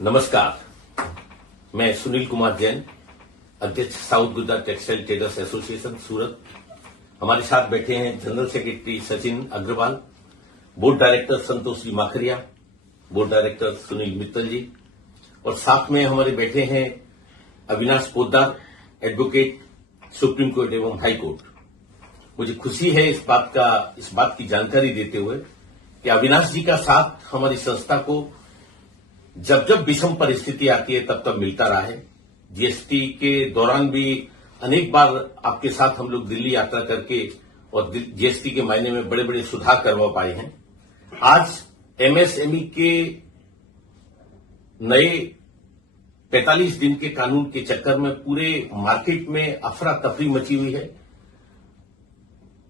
नमस्कार, मैं सुनील कुमार जैन, अध्यक्ष south Gujarat textile traders association Surat. हमारे साथ बैठे हैं general secretary Sachin Agarwal, board director Santosh ji Makharia, board director Sunil Mittal ji, और साथ में हमारे बैठे हैं Avinash Poddar, advocate, supreme court एवं हाई कोर्ट। मुझे खुशी है इस बात की जानकारी देते हुए कि अविनाश जी का साथ हमारी संस्था को जब जब विषम परिस्थिति आती है तब तब मिलता रहा है। जीएसटी के दौरान भी अनेक बार आपके साथ हम लोग दिल्ली यात्रा करके और जीएसटी के मायने में बड़े बड़े सुधार करवा पाए हैं। आज एमएसएमई के नए 45 दिन के कानून के चक्कर में पूरे मार्केट में अफरा तफरी मची हुई है।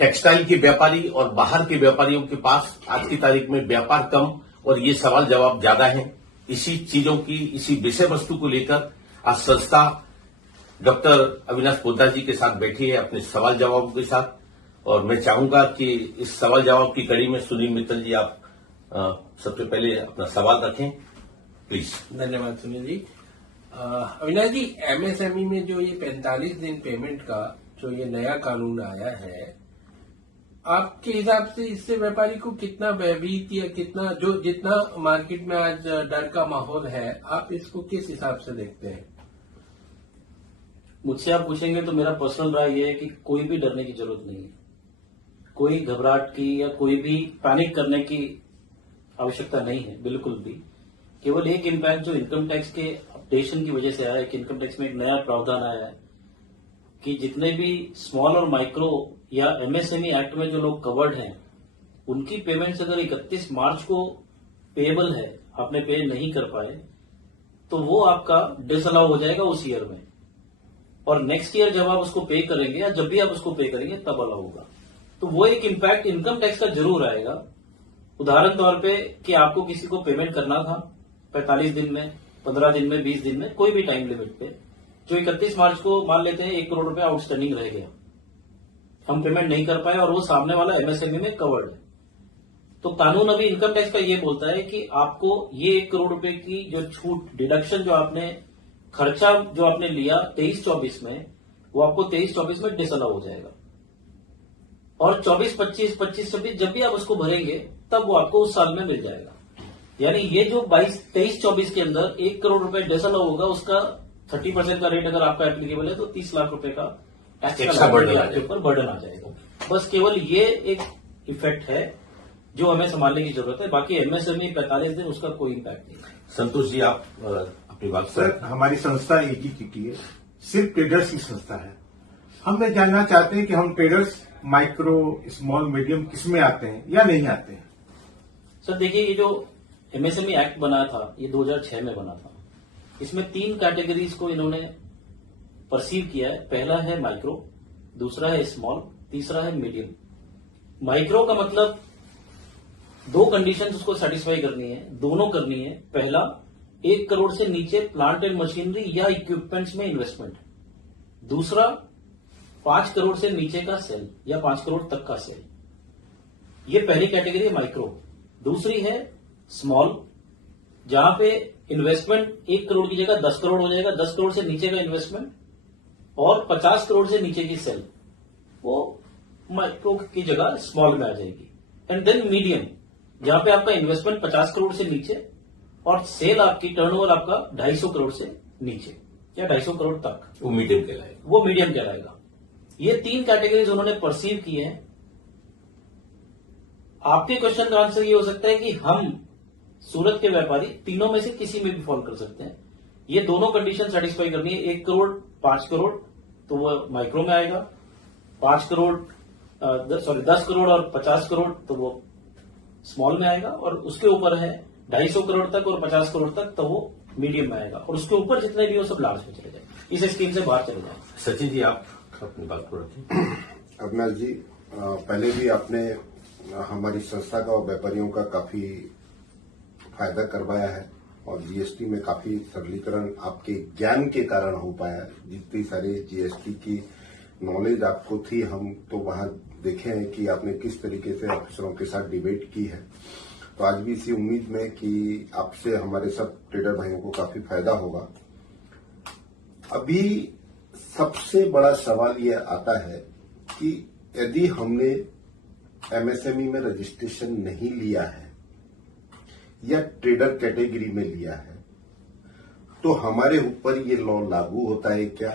टेक्सटाइल के व्यापारी और बाहर के व्यापारियों के पास आज की तारीख में व्यापार कम और ये सवाल जवाब ज्यादा है। इसी विषय वस्तु को लेकर आज संस्था डॉक्टर अविनाश पोद्दार जी के साथ बैठी है अपने सवाल जवाबों के साथ, और मैं चाहूंगा कि इस सवाल जवाब की कड़ी में सुनील मित्तल जी आप सबसे पहले अपना सवाल रखें, प्लीज। धन्यवाद सुनील जी। अविनाश जी, एमएसएमई में जो ये 45 दिन पेमेंट का जो ये नया कानून आया है, आपके हिसाब से इससे व्यापारी को कितना भयभीत या जितना मार्केट में आज डर का माहौल है, आप इसको किस हिसाब से देखते हैं? मुझसे आप पूछेंगे तो मेरा पर्सनल राय ये है कि कोई भी डरने की जरूरत नहीं है। कोई घबराहट की या कोई भी पैनिक करने की आवश्यकता नहीं है, बिल्कुल भी। केवल एक इम्पैक्ट जो इनकम टैक्स के अपडेशन की वजह से आया है कि इनकम टैक्स में एक नया प्रावधान आया है कि जितने भी स्मॉल और माइक्रो या एमएसएमई एक्ट में जो लोग कवर्ड हैं, उनकी पेमेंट्स अगर 31 मार्च को पेएबल है, आपने पे नहीं कर पाए, तो वो आपका डिसअलाउ हो जाएगा उस ईयर में, और नेक्स्ट ईयर जब आप उसको पे करेंगे या जब भी आप उसको पे करेंगे तब अलाउ होगा। तो वो एक इम्पैक्ट इनकम टैक्स का जरूर आएगा। उदाहरण तौर पे कि आपको किसी को पेमेंट करना था 45 दिन में, 15 दिन में, 20 दिन में, कोई भी टाइम लिमिट पे, जो 31 मार्च को मान लेते हैं 1 करोड़ रुपए आउटस्टैंडिंग रह गया, हम पेमेंट नहीं कर पाए और वो सामने वाला एमएसएमई में कवर्ड है, तो कानून अभी इनकम टैक्स का ये बोलता है कि आपको ये 1 करोड़ रुपए की जो छूट, डिडक्शन जो आपने खर्चा जो आपने लिया 23-24 में, वो आपको 23-24 में डिसअलाउ हो जाएगा, और 24-25, 25-26 जब भी आप उसको भरेंगे तब वो आपको उस साल में मिल जाएगा। यानी ये जो 23-24 के अंदर 1 करोड़ रुपए डिसअलाउ होगा, उसका 30% का रेट अगर आपका एप्लीकेबल है तो 30 लाख रुपए का एक्स्ट्रा आपके ऊपर बर्डन आ जाएगा। बस केवल ये एक इफेक्ट है जो हमें संभालने की जरूरत है, बाकी एमएसएमई 45 दिन उसका कोई इम्पैक्ट नहीं। संतोष जी, आप अपनी बात। सर, हमारी संस्था एक ही की है, सिर्फ ट्रेडर्स की संस्था है। हम ये जानना चाहते हैं कि हम ट्रेडर्स माइक्रो, स्मॉल, मीडियम किसमें आते हैं या नहीं आते हैं? सर देखिए, ये जो एमएसएमई एक्ट बना था ये 2006 में बना था। इसमें 3 कैटेगरीज को इन्होंने परसीव किया है। पहला है माइक्रो, दूसरा है स्मॉल, तीसरा है मीडियम। माइक्रो का मतलब 2 कंडीशंस उसको सेटिस्फाई करनी है, दोनों करनी है। पहला, 1 करोड़ से नीचे प्लांट एंड मशीनरी या इक्विपमेंट्स में इन्वेस्टमेंट। दूसरा, 5 करोड़ से नीचे का सेल या 5 करोड़ तक का सेल। ये पहली कैटेगरी है माइक्रो। दूसरी है स्मॉल, जहां पे इन्वेस्टमेंट 1 करोड़ की जगह 10 करोड़ हो जाएगा, 10 करोड़ से नीचे का इन्वेस्टमेंट, और 50 करोड़ से नीचे की सेल वो माइक्रो की जगह स्मॉल में आ जाएगी। एंड देन मीडियम, जहां पे आपका इन्वेस्टमेंट 50 करोड़ से नीचे और सेल आपकी टर्नओवर आपका 250 करोड़ से नीचे या 250 करोड़ तक, वो मीडियम कहलाएगा। ये 3 कैटेगरीज उन्होंने परसीव की है। आपके क्वेश्चन का आंसर ये हो सकता है कि हम सूरत के व्यापारी तीनों में से किसी में भी फॉल कर सकते हैं। ये दोनों कंडीशन सेटिस्फाई करनी है। 1 करोड़, 5 करोड़ तो वो माइक्रो में आएगा, 10 करोड़ और 50 करोड़ तो वो स्मॉल में आएगा, और उसके ऊपर है 250 करोड़ तक और 50 करोड़ तक तो वो मीडियम में आएगा, और उसके ऊपर जितने भी हो सब लार्ज में चले जाए, इस स्कीम से बाहर चले जाए। सचिन जी, आप अपनी बात को रखें। अविनाश जी, पहले भी आपने हमारी संस्था का और व्यापारियों का काफी फायदा करवाया है, और जीएसटी में काफी सरलीकरण आपके ज्ञान के कारण हो पाया। जितनी सारी जीएसटी की नॉलेज आपको थी, हम तो वहां देखे हैं कि आपने किस तरीके से ऑफिसरों के साथ डिबेट की है। तो आज भी इसी उम्मीद में कि आपसे हमारे सब ट्रेडर भाइयों को काफी फायदा होगा। अभी सबसे बड़ा सवाल यह आता है कि यदि हमने एमएसएमई में रजिस्ट्रेशन नहीं लिया है या ट्रेडर कैटेगरी में लिया है तो हमारे ऊपर ये लॉ लागू होता है क्या?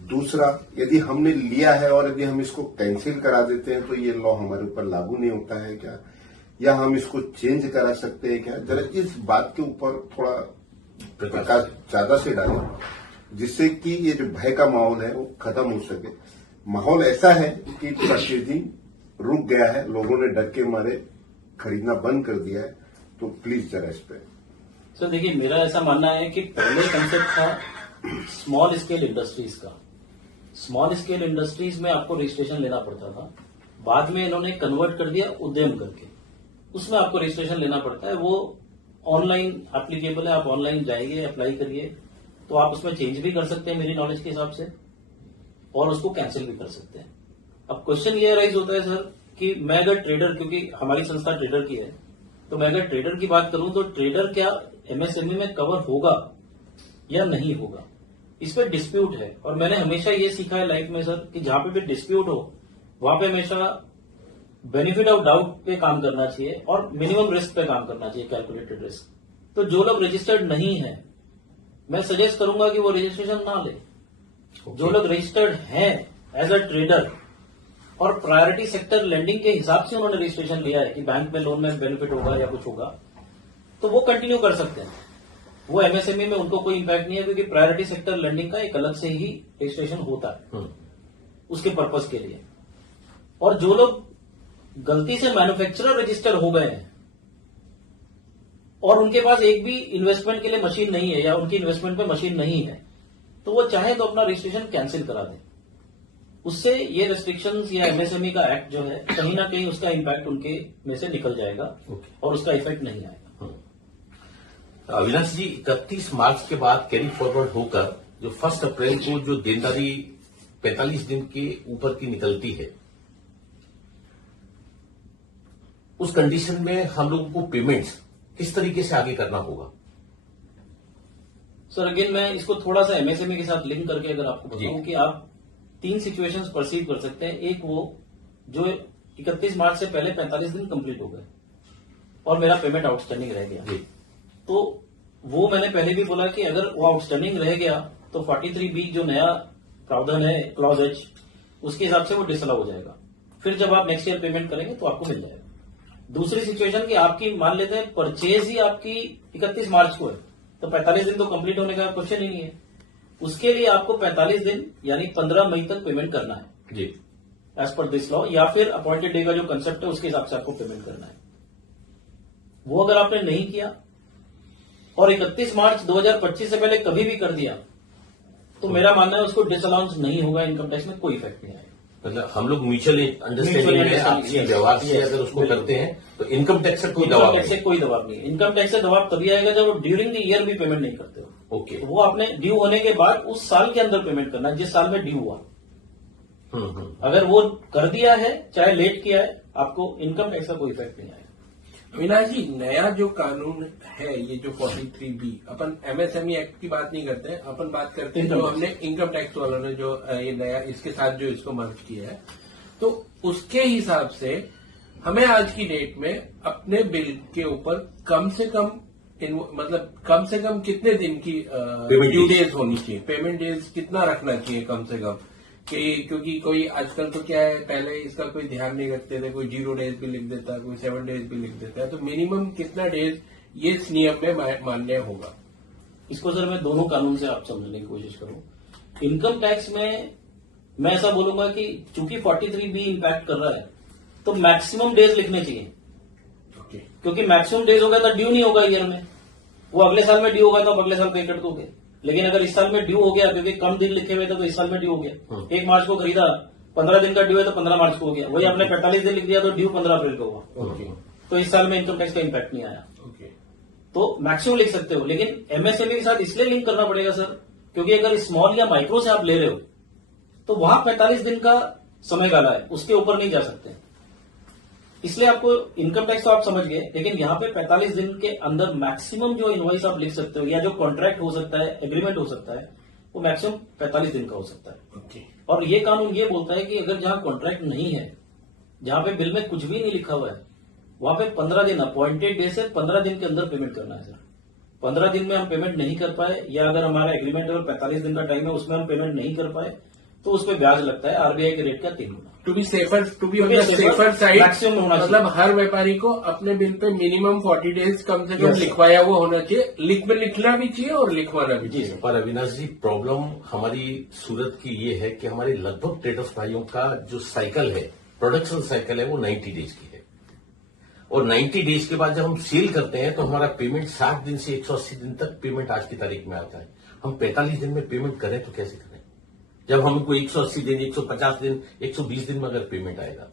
दूसरा, यदि हमने लिया है और यदि हम इसको कैंसिल करा देते हैं तो ये लॉ हमारे ऊपर लागू नहीं होता है क्या? या हम इसको चेंज करा सकते हैं क्या? जरा इस बात के ऊपर थोड़ा प्रकाश ज्यादा से डालें, जिससे कि ये जो भय का माहौल है वो खत्म हो सके। माहौल ऐसा है कि परचेजिंग रुक गया है, लोगों ने डर के मारे खरीदना बंद कर दिया है, तो प्लीज जरा इस पे। सर देखिए, मेरा ऐसा मानना है कि पहले कंसेप्ट था स्मॉल स्केल इंडस्ट्रीज का। स्मॉल स्केल इंडस्ट्रीज में आपको रजिस्ट्रेशन लेना पड़ता था, बाद में इन्होंने कन्वर्ट कर दिया उद्यम करके, उसमें आपको रजिस्ट्रेशन लेना पड़ता है। वो ऑनलाइन एप्लीकेबल है, आप ऑनलाइन जाइए, अप्लाई करिए, तो आप उसमें चेंज भी कर सकते हैं मेरी नॉलेज के हिसाब से, और उसको कैंसिल भी कर सकते हैं। अब क्वेश्चन ये राइज होता है सर कि मैं अगर ट्रेडर, क्योंकि हमारी संस्था ट्रेडर की है, तो मैं अगर ट्रेडर की बात करूं तो ट्रेडर क्या एमएसएमई में कवर होगा या नहीं होगा, इस पर डिस्प्यूट है। और मैंने हमेशा ये सीखा है लाइफ में सर कि जहां पे भी डिस्प्यूट हो वहां पे हमेशा बेनिफिट ऑफ डाउट पे काम करना चाहिए और मिनिमम रिस्क पे काम करना चाहिए, कैलकुलेटेड रिस्क। तो जो लोग रजिस्टर्ड नहीं है, मैं सजेस्ट करूंगा कि वो रजिस्ट्रेशन ना ले। जो लोग रजिस्टर्ड हैं एज अ ट्रेडर और प्रायोरिटी सेक्टर लेंडिंग के हिसाब से उन्होंने रजिस्ट्रेशन लिया है कि बैंक में लोन में बेनिफिट होगा या कुछ होगा, तो वो कंटिन्यू कर सकते हैं। वो एमएसएमई में उनको कोई इंपैक्ट नहीं है, क्योंकि प्रायोरिटी सेक्टर लेंडिंग का एक अलग से ही रजिस्ट्रेशन होता है उसके पर्पज के लिए। और जो लोग गलती से मैन्युफैक्चरर रजिस्टर हो गए हैं और उनके पास एक भी इन्वेस्टमेंट के लिए मशीन नहीं है या उनकी इन्वेस्टमेंट पे मशीन नहीं है, तो वो चाहे तो अपना रजिस्ट्रेशन कैंसिल करा दें। उससे ये रेस्ट्रिक्शंस या एमएसएमई का एक्ट जो है कहीं ना कहीं उसका इंपैक्ट उनके में से निकल जाएगा और उसका इफेक्ट नहीं आएगा। अविनाश जी, 31 मार्च के बाद कैरी फॉरवर्ड होकर जो 1 अप्रैल को जो देनदारी 45 दिन के ऊपर की निकलती है, उस कंडीशन में हम लोगों को पेमेंट्स किस तरीके से आगे करना होगा? सर अगेन मैं इसको थोड़ा सा एमएसएमई के साथ लिंक करके अगर आपको बताऊं कि आप 3 सिचुएशंस परसीव कर सकते हैं। एक वो जो 31 मार्च से पहले 45 दिन कंप्लीट हो गए और मेरा पेमेंट आउटस्टैंडिंग रह गया, तो वो मैंने पहले भी बोला कि अगर वो आउटस्टैंडिंग रह गया तो 43B जो नया प्रावधान है क्लॉज एच, उसके हिसाब से वो डिसअलाउ हो जाएगा। फिर जब आप नेक्स्ट ईयर पेमेंट करेंगे तो आपको मिल जाएगा। दूसरी सिचुएशन कि आपकी मान लेते हैं परचेज ही आपकी 31 मार्च को है, तो 45 दिन तो कंप्लीट होने का क्वेश्चन ही नहीं है। उसके लिए आपको 45 दिन यानी 15 मई तक पेमेंट करना है जी, एज पर दिस लॉ, या फिर अपॉइंटेड डे का जो कंसेप्ट है उसके हिसाब से आपको पेमेंट करना है। वो अगर आपने नहीं किया और 31 मार्च 2025 से पहले कभी भी कर दिया, तो मेरा मानना है उसको डिसअलाउंस नहीं होगा, इनकम टैक्स में कोई इफेक्ट नहीं आएगा। मतलब हम लोग म्यूचुअल अंडरस्टैंडिंग में आपसी व्यवहार से अगर उसको करते हैं तो इनकम टैक्स से कोई दबाव इनकम टैक्स से कोई दबाव नहीं है। इनकम टैक्स से दबाव तभी आएगा जब ड्यूरिंग द ईयर भी पेमेंट नहीं करते हो। ओके, तो वो आपने ड्यू होने के बाद उस साल के अंदर पेमेंट करना है जिस साल में ड्यू हुआ। अगर वो कर दिया है चाहे लेट किया है, आपको इनकम टैक्स का कोई इफेक्ट नहीं आएगा। अविनाश जी, नया जो कानून है ये जो 43B, अपन एमएसएमई एक्ट की बात नहीं करते हैं, अपन बात करते हैं जो हमने इनकम टैक्स वालों ने जो ये नया इसके साथ जो इसको मर्ज किया है, तो उसके हिसाब से हमें आज की डेट में अपने बिल के ऊपर कम से कम कितने दिन की ड्यू डेज होनी चाहिए, पेमेंट डेज कितना रखना चाहिए कम से कम, क्योंकि कोई आजकल तो क्या है, पहले इसका कोई ध्यान नहीं रखते थे, कोई 0 डेज भी लिख देता है, कोई 7 डेज भी लिख देता है, तो मिनिमम कितना डेज ये इस नियम में मान्य होगा? इसको सर मैं दोनों कानून से आप समझने की कोशिश करूं। इनकम टैक्स में मैं ऐसा बोलूंगा कि चूंकि 43B इम्पैक्ट कर रहा है तो मैक्सिमम डेज लिखने चाहिए, क्योंकि मैक्सिमम डेज होगा तो ड्यू नहीं होगा ईयर में, वो अगले साल में ड्यू होगा तो आप अगले साल पे कर दोगे। लेकिन अगर इस साल में ड्यू हो गया, क्योंकि कम दिन लिखे हुए थे तो इस साल में ड्यू हो गया, 1 मार्च को खरीदा, 15 दिन का ड्यू है तो 15 मार्च को हो गया, वही आपने 45 दिन लिख दिया तो ड्यू 15 अप्रैल को हुआ, तो इस साल में इनकम टैक्स का इम्पैक्ट नहीं आया। तो मैक्सिमम लिख सकते हो, लेकिन एमएसएमई के साथ इसलिए लिंक करना पड़ेगा सर, क्योंकि अगर स्मॉल या माइक्रो से आप ले रहे हो तो वहां 45 दिन का समय गाला है, उसके ऊपर नहीं जा सकते। इसलिए आपको इनकम टैक्स तो आप समझ गए, लेकिन यहाँ पे 45 दिन के अंदर मैक्सिमम जो इनवॉइस आप लिख सकते हो या जो कॉन्ट्रैक्ट हो सकता है, एग्रीमेंट हो सकता है, वो मैक्सिमम 45 दिन का हो सकता है। ओके। और ये कानून ये बोलता है कि अगर जहां कॉन्ट्रैक्ट नहीं है, जहां पे बिल में कुछ भी नहीं लिखा हुआ है, वहां पे 15 दिन अपॉइंटेड डे से 15 दिन के अंदर पेमेंट करना है सर। 15 दिन में हम पेमेंट नहीं कर पाए या अगर हमारा एग्रीमेंट अगर 45 दिन का टाइम है उसमें हम पेमेंट नहीं कर पाए तो उस पर ब्याज लगता है आरबीआई के रेट का 3 गुना। To be To be safer side maximum होना चाहिए। मतलब हर व्यापारी को अपने बिल पे मिनिमम 40 डेज कम से कम Yes, sir. लिखवाया हुआ होना चाहिए, लिखना भी चाहिए और लिखवाना भी चाहिए। पर अविनाश जी, प्रॉब्लम हमारी सूरत की ये है कि हमारे लगभग ट्रेडर्स भाइयों का जो साइकिल है, प्रोडक्शन साइकिल है, वो 90 डेज की है। और 90 डेज के बाद जब हम सेल करते हैं तो हमारा पेमेंट 60 दिन से 180 दिन तक पेमेंट आज की तारीख में आता है। हम 45 दिन में पेमेंट करें तो कैसे करें, जब हमको 180 दिन, 150 दिन, 120 दिन में अगर पेमेंट आएगा।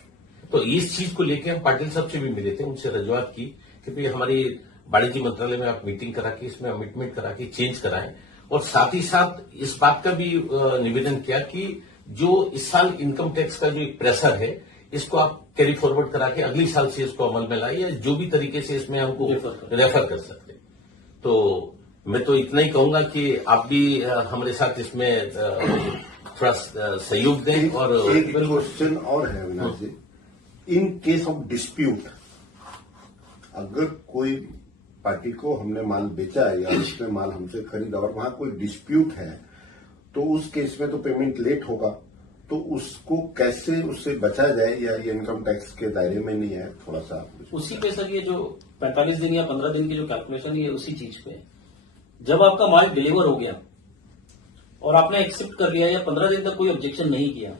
तो इस चीज को लेकर हम पाटिल साहब से भी मिले थे, उनसे रजूआत की कि भाई हमारी वाणिज्य मंत्रालय में आप मीटिंग करा के इसमें अमिटमेंट करा के चेंज कराएं। और साथ ही साथ इस बात का भी निवेदन किया कि जो इस साल इनकम टैक्स का जो एक प्रेशर है, इसको आप कैरी फॉरवर्ड करा के अगली साल से इसको अमल में लाए या जो भी तरीके से इसमें हमको रेफर कर सकते। तो मैं तो इतना ही कहूंगा कि आप भी हमारे साथ इसमें थोड़ा सहयोग दें। और एक क्वेश्चन और है अविनाश जी, इन केस ऑफ डिस्प्यूट, अगर कोई पार्टी को हमने माल बेचा है या उसने माल हमसे खरीदा और वहां कोई डिस्प्यूट है, तो उस केस में तो पेमेंट लेट होगा, तो उसको कैसे उससे बचा जाए, या ये इनकम टैक्स के दायरे में नहीं है? थोड़ा सा उसी पे सर ये जो 45 दिन या 15 दिन की जो कैलकुलेशन है, ये उसी चीज पे है। जब आपका माल डिलीवर हो गया और आपने एक्सेप्ट कर लिया या 15 दिन तक कोई ऑब्जेक्शन नहीं किया,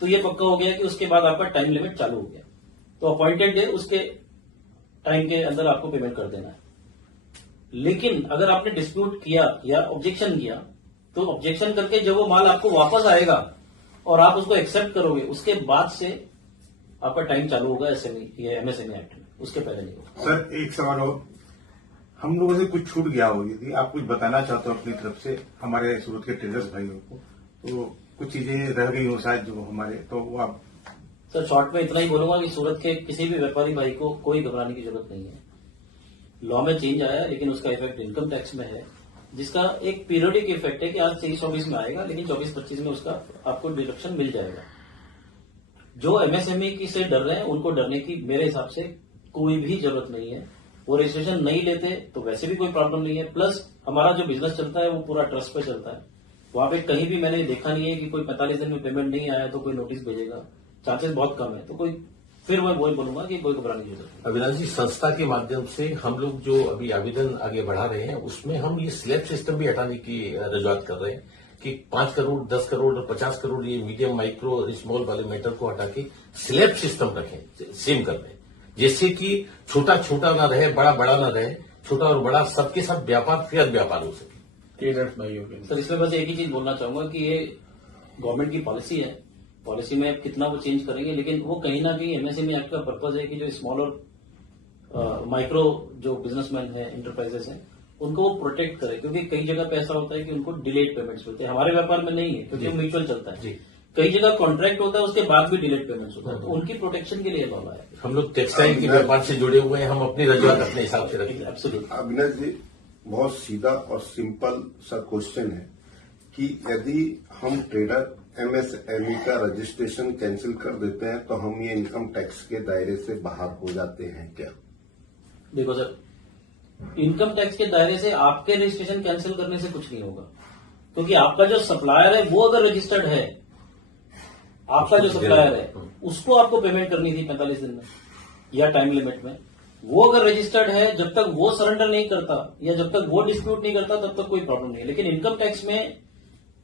तो ये पक्का हो गया कि उसके बाद आपका टाइम लिमिट चालू हो गया। तो अपॉइंटेड डे उसके टाइम के अंदर आपको पेमेंट कर देना है। लेकिन अगर आपने डिस्प्यूट किया या ऑब्जेक्शन किया, तो ऑब्जेक्शन करके जब वो माल आपको वापस आएगा और आप उसको एक्सेप्ट करोगे, उसके बाद से आपका टाइम चालू होगा एसएमई या एमएसएमई एक्ट में, उसके पहले नहीं होगा। सर एक सवाल और, हम लोगों से कुछ छूट गया हो, यदि आप कुछ बताना चाहते हो अपनी तरफ से हमारे सूरत के ट्रेडर्स भाइयों को, तो कुछ चीजें रह गई हो शायद जो हमारे, तो वो आप। सर शॉर्ट में इतना ही बोलूंगा कि सूरत के किसी भी व्यापारी भाई को कोई घबराने की जरूरत नहीं है। लॉ में चेंज आया है, लेकिन उसका इफेक्ट इनकम टैक्स में है, जिसका एक पीरियडिक इफेक्ट है कि आज 23-24 में आएगा, लेकिन 24-25 में उसका आपको डिडक्शन मिल जाएगा। जो एमएसएमई की से डर रहे हैं, उनको डरने की मेरे हिसाब से कोई भी जरूरत नहीं है। वो रजिस्ट्रेशन नहीं लेते तो वैसे भी कोई प्रॉब्लम नहीं है। प्लस हमारा जो बिजनेस चलता है वो पूरा ट्रस्ट पे चलता है। वहां पे कहीं भी मैंने देखा नहीं है कि कोई 45 दिन में पेमेंट नहीं आया तो कोई नोटिस भेजेगा, चांसेस बहुत कम है। तो कोई फिर मैं वही बोलूंगा कि कोई घबराने की जरूरत नहीं। अविनाश जी, संस्था के माध्यम से हम लोग जो अभी आवेदन आगे बढ़ा रहे हैं, उसमें हम ये स्लैब सिस्टम भी हटाने की रजूआत कर रहे हैं कि 5 करोड़, 10 करोड़ और 50 करोड़ ये मीडियम, माइक्रो और स्मॉल वाले मैटर को हटा के स्लैब सिस्टम रखें, सेम कर दें, जिससे कि छोटा छोटा ना रहे, बड़ा बड़ा ना रहे, छोटा और बड़ा सबके साथ व्यापार, फेयर व्यापार हो सके। ट्रेडर्स भाइयों के लिए सर इसमें बस एक ही चीज बोलना चाहूंगा कि ये गवर्नमेंट की पॉलिसी है, पॉलिसी में अब कितना वो चेंज करेंगे, लेकिन वो कहीं ना कहीं एमएसएमई एक्ट का पर्पज है कि जो स्मॉल और माइक्रो जो बिजनेसमैन है, इंटरप्राइजेस हैं, उनको वो प्रोटेक्ट करे। क्योंकि कई जगह पे ऐसा होता है कि उनको डिलेड पेमेंट्स मिलते हैं, हमारे व्यापार में नहीं है क्योंकि वो म्यूचुअल चलता है। कई जगह कॉन्ट्रैक्ट होता है, उसके बाद भी डिलेड पेमेंट्स होता है, तो उनकी प्रोटेक्शन के लिए लॉ है। हम लोग टेक्सटाइल के व्यापार से जुड़े हुए हैं, हम अपनी रजूआत अपने हिसाब से रखेंगे। एब्सोल्युटली। अविनाश जी, बहुत सीधा और सिंपल सा क्वेश्चन है कि यदि हम ट्रेडर एमएसएमई का रजिस्ट्रेशन कैंसिल कर देते हैं तो हम ये इनकम टैक्स के दायरे से बाहर हो जाते हैं क्या? देखो सर, इनकम टैक्स के दायरे से आपके रजिस्ट्रेशन कैंसिल करने से कुछ नहीं होगा, क्योंकि आपका जो सप्लायर है वो अगर रजिस्टर्ड है, आपका जो सप्लायर है उसको आपको पेमेंट करनी थी 45 दिन में या टाइम लिमिट में। वो अगर रजिस्टर्ड है, जब तक वो सरेंडर नहीं करता या जब तक वो डिस्प्यूट नहीं करता तब तक कोई प्रॉब्लम नहीं है। लेकिन इनकम टैक्स में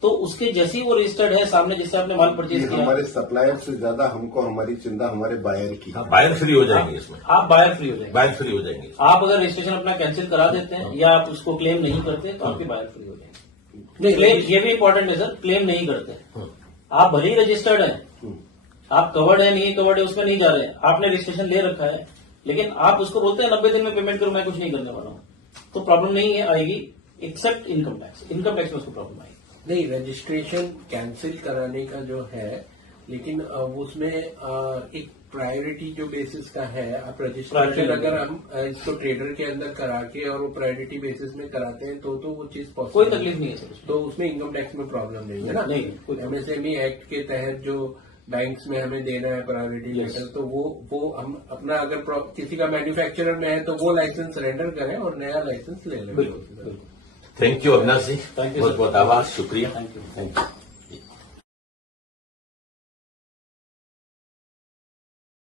तो उसके जैसे ही वो रजिस्टर्ड है सामने, जिससे आपने माल परचेज किया, हमारे सप्लायर से ज्यादा हमको हमारी चिंता हमारे बायर की। बायर फ्री हो जाएंगे, इसमें आप बायर फ्री हो जाएंगे। बायर फ्री हो जाएंगे। आप अगर रजिस्ट्रेशन अपना कैंसिल करा देते हैं या आप उसको क्लेम नहीं करते तो आपके बायर फ्री हो जाएंगे। क्लेम, ये भी इंपॉर्टेंट है सर, क्लेम नहीं करते। आप भले ही रजिस्टर्ड है, आप कवर्ड है नहीं कवर्ड है उसमें नहीं जा रहे हैं, आपने रजिस्ट्रेशन ले रखा है, लेकिन आप उसको बोलते हैं 90 दिन में पेमेंट करो, मैं कुछ नहीं करने वाला हूं, तो प्रॉब्लम नहीं है आएगी, except income tax. Income tax में उसको प्रॉब्लम आएगी। नहीं, रजिस्ट्रेशन कैंसिल कराने का जो है, लेकिन उसमें एक प्रायोरिटी जो बेसिस का है, आप Priority रजिस्ट्रेशन level। अगर हम इसको ट्रेडर के अंदर करा के और वो प्रायोरिटी बेसिस में कराते हैं तो वो चीज कोई पॉसिबल तकलीफ नहीं है सर उसमें। तो उसमें इनकम टैक्स में प्रॉब्लम नहीं है ना। नहीं, कोई एमएसएमई एक्ट के तहत जो बैंक्स में हमें देना है प्रायोरिटी Yes। लेटर, तो वो हम अपना अगर किसी का मैन्युफैक्चरर में है तो वो लाइसेंस सरेंडर करें और नया लाइसेंस ले लें। बिल्कुल बिल्कुल। Thank you Avinash ji, Thank you, बहुत sir। बहुत आभार, शुक्रिया। Thank you। Thank you.